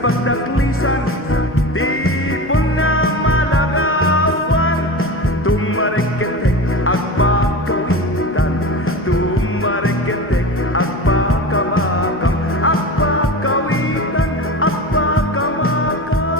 pagdaklisan, di po na malagawan. Tumariketek ang pagkawitan, tumariketek ang pagkamakam, ang pagkawitan, ang pagkamakam.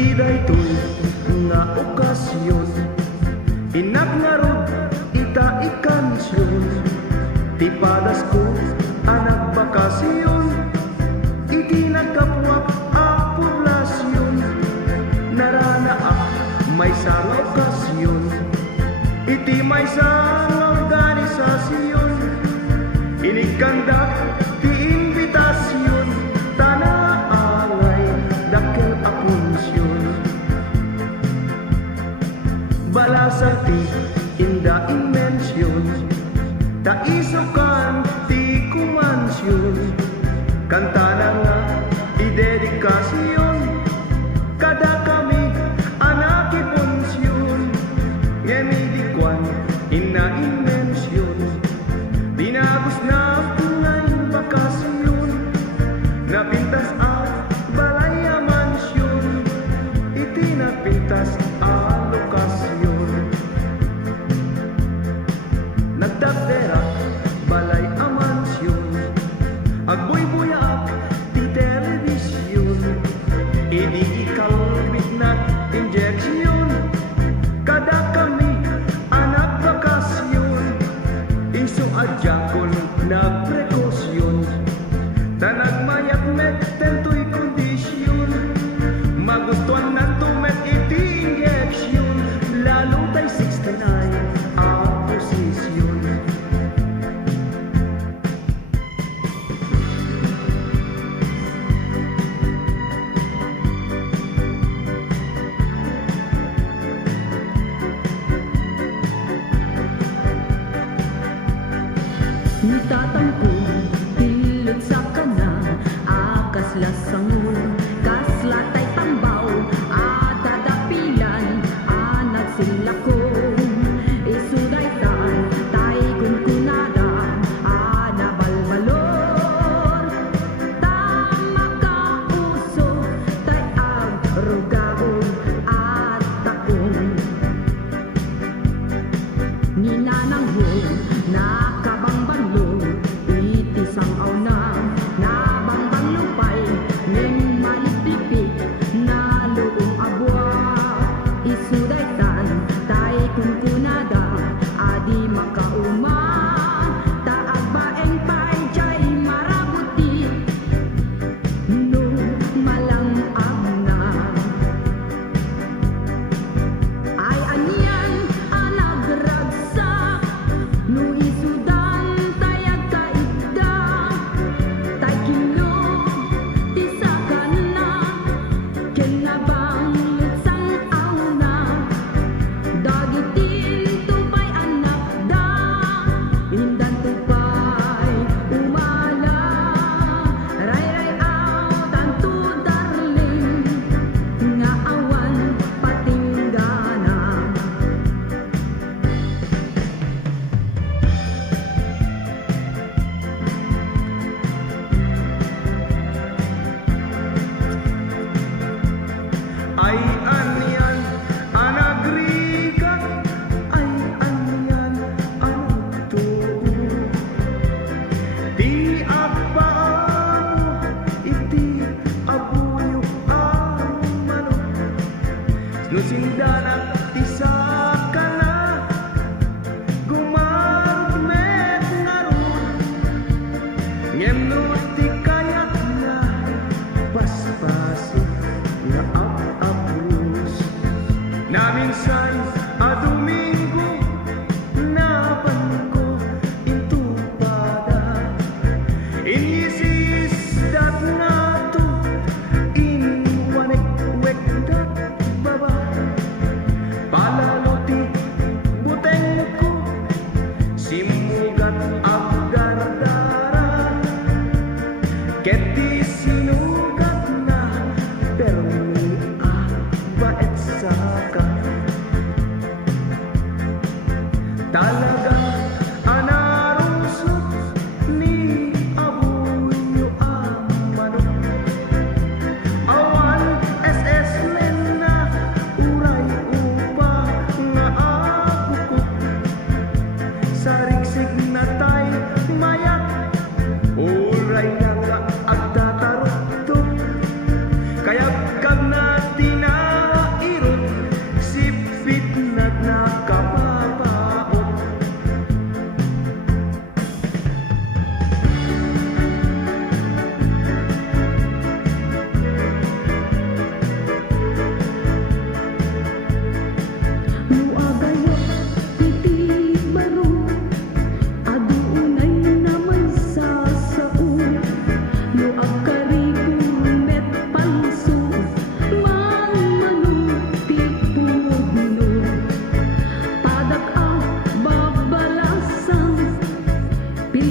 iti daytoy nga okasyon, inagngarod ita ikansyon, ti padas ko anak bakasyon, iti nagkapwak a poblasyon, narana may sa okasyon, iti may sa organisasyon, inikandak ti imbitasyon, tanaangay dakkel a punsyon. Balasang ti inda inmensyon, ta isukan ti kumansyon, kanta na nga idedikasyon, kada kami anak ipunsyon, ngemidikwan ina inmensyon, binagos na ngayon bakasyon, napintas a balay a mansyon, iti napintas a lokasyon, nagdagdera balay a mansyon, agbuybuyak ti telebisyon, idi ikalbit na injeksyon, kada kami anak bakasyon, iso adjakon na prekosyon, na nagmayat met tentoy kondisyon, magustuhan ng tumet iti injeksyon, lalo tay 69 a posisyon. Nitatampo, pilot sa kana, akas lasango, kasla tay tambaw, adadapilan, anak sila ko. Isuday tay kunkunada, anabalbalor, tamakauso, tay agrugaon, at taon. Ninanangho, nakabangbanlo, iti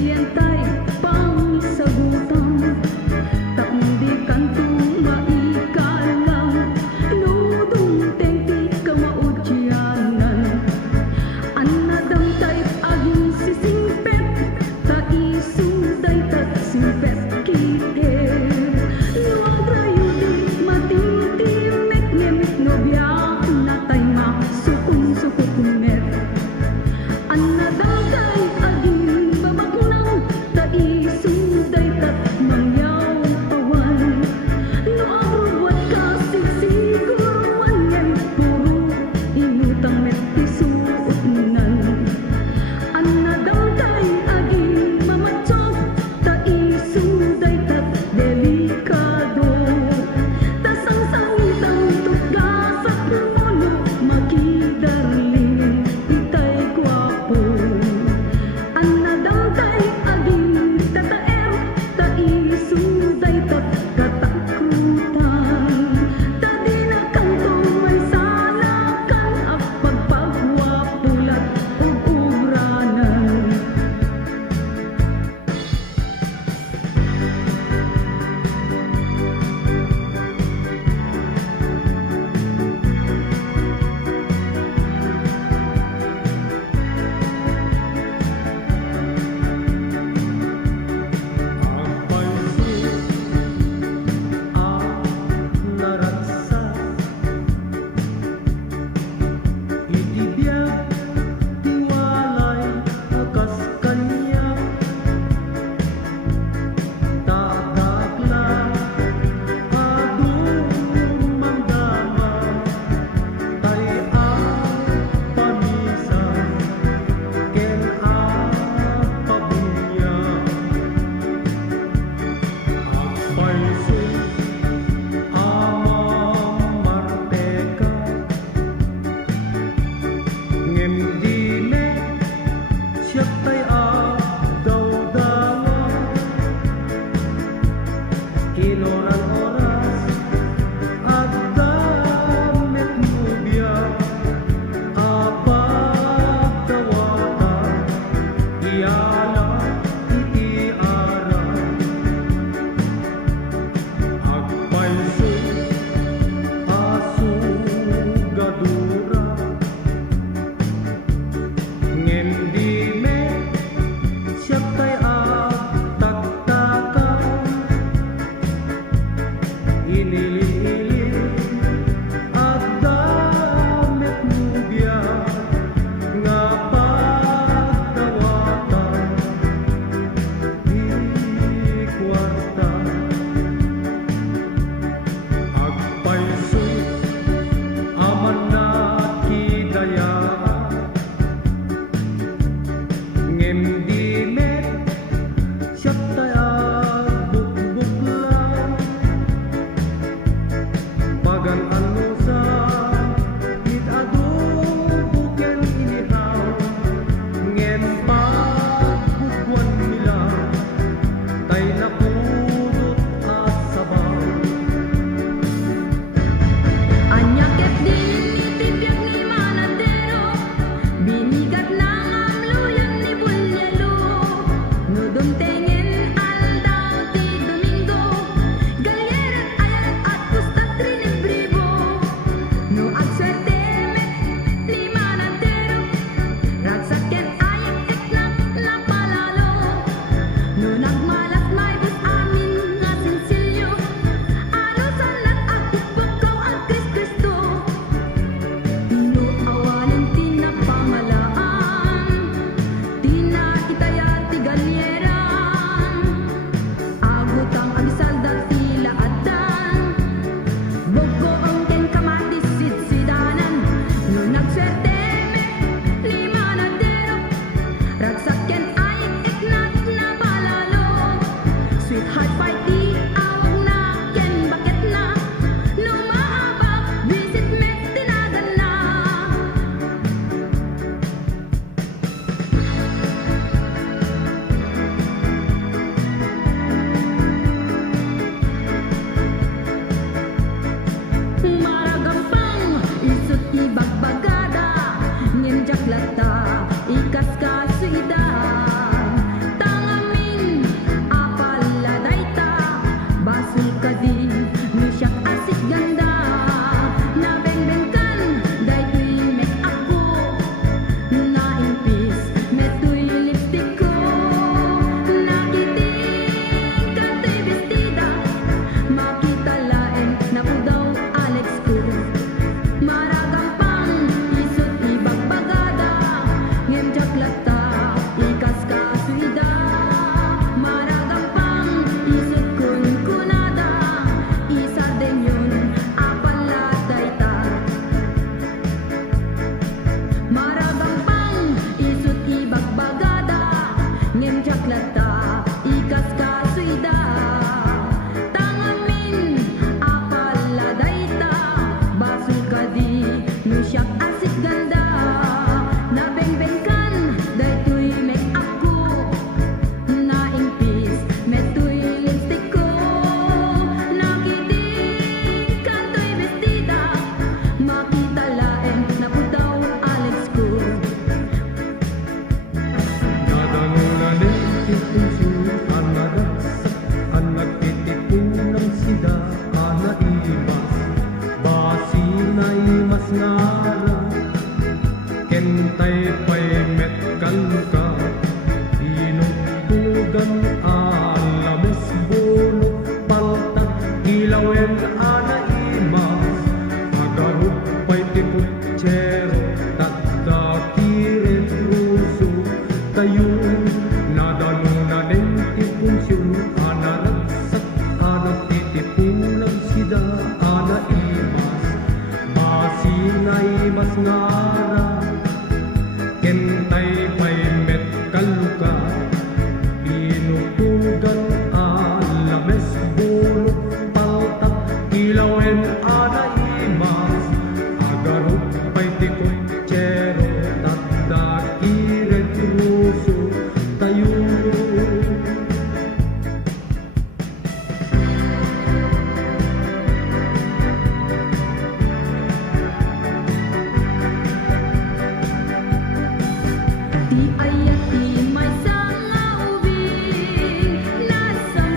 Iyantay pangsagutan Takdi kantong maikalang Ludong tengti kamaudyanan Anadang tayo aging sisimpet Taisuday tat simpet kiter Luwag rayo di matintimek Ngemit nobya natay masukong-sukukumet Anadang tayo aging babaknang Taisuday tat mangyaw awan Luwag ruwat kasi siguruan Yan puro inutang met isuunan Anadang tayo aging mamatsok Taisuday tat delikado Tasang sangitang tugas at mono Makidarling itay gwapo Anadang tayo aging tataer Taisuday tat katakrutan Tadi na kantong may salakan At pagpagwapulat o ubranan Ang pansin ang naraksa Itibiyag tiwalay akas kanya Tatakla adung mandama Tay ang pamisan ken ang pabunya Ang pansin amang marteka Ngem dili siyak tay agaw-dawa Iloran oras at damit mo biyak Apagtawatan iyala itiara Agpansin asugadura Ngem dili siyak tay agtaktakan Inilin-ilin at damit mo biyak Nga pagtawatan Chaklata, ikas kasuida Tangamin, apaladayta Basul kadi, nusyak asit ganda Nabengbenkan, daytoy may ako Naimpis, metoy lipstick ko Nakiting, kantoy bestida Makita laeng, naputaw Alex ko Nadangulanin tipuso anadaksak anak itipunang sida anaimas basi na imas ngara kentay pay met kalka inutugan alames bunot paltat ilawen anaimas agaruk pay tipuchero tagdakirin ruso tayo nadalunanin tipunsyon anaragsak anak titipunan sida anaimas basi na imas ngara kentay pay met kaluka pinutugan alames bunot paltak ilawen anaimas agaruk pay tikutsero tagdakiren ruso tayo Di ayat di may sangawin Nasang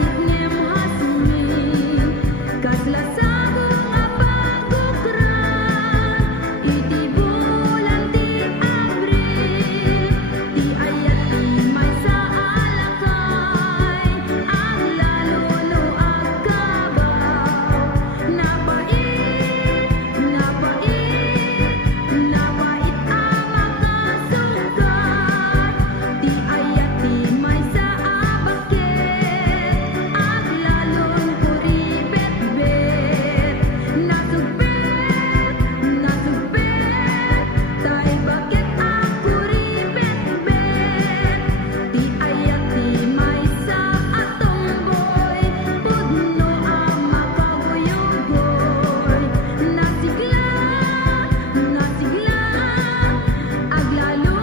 ignem hasmin Kaslasagong apagukran Iti bulan di abril Di ayat di may saalakay Ang laluno agkabaw Napait, napait Napait ang makasugat Di ayat di may sa abakit Ang lalong kuribet-bet Nasugpet, nasugpet Tay bakit ang kuribet-bet Di ayat di may sa atomboy Pudno ang makaguyugoy Nasigla, nasigla Aglalo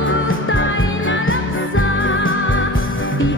tay nalaksa Di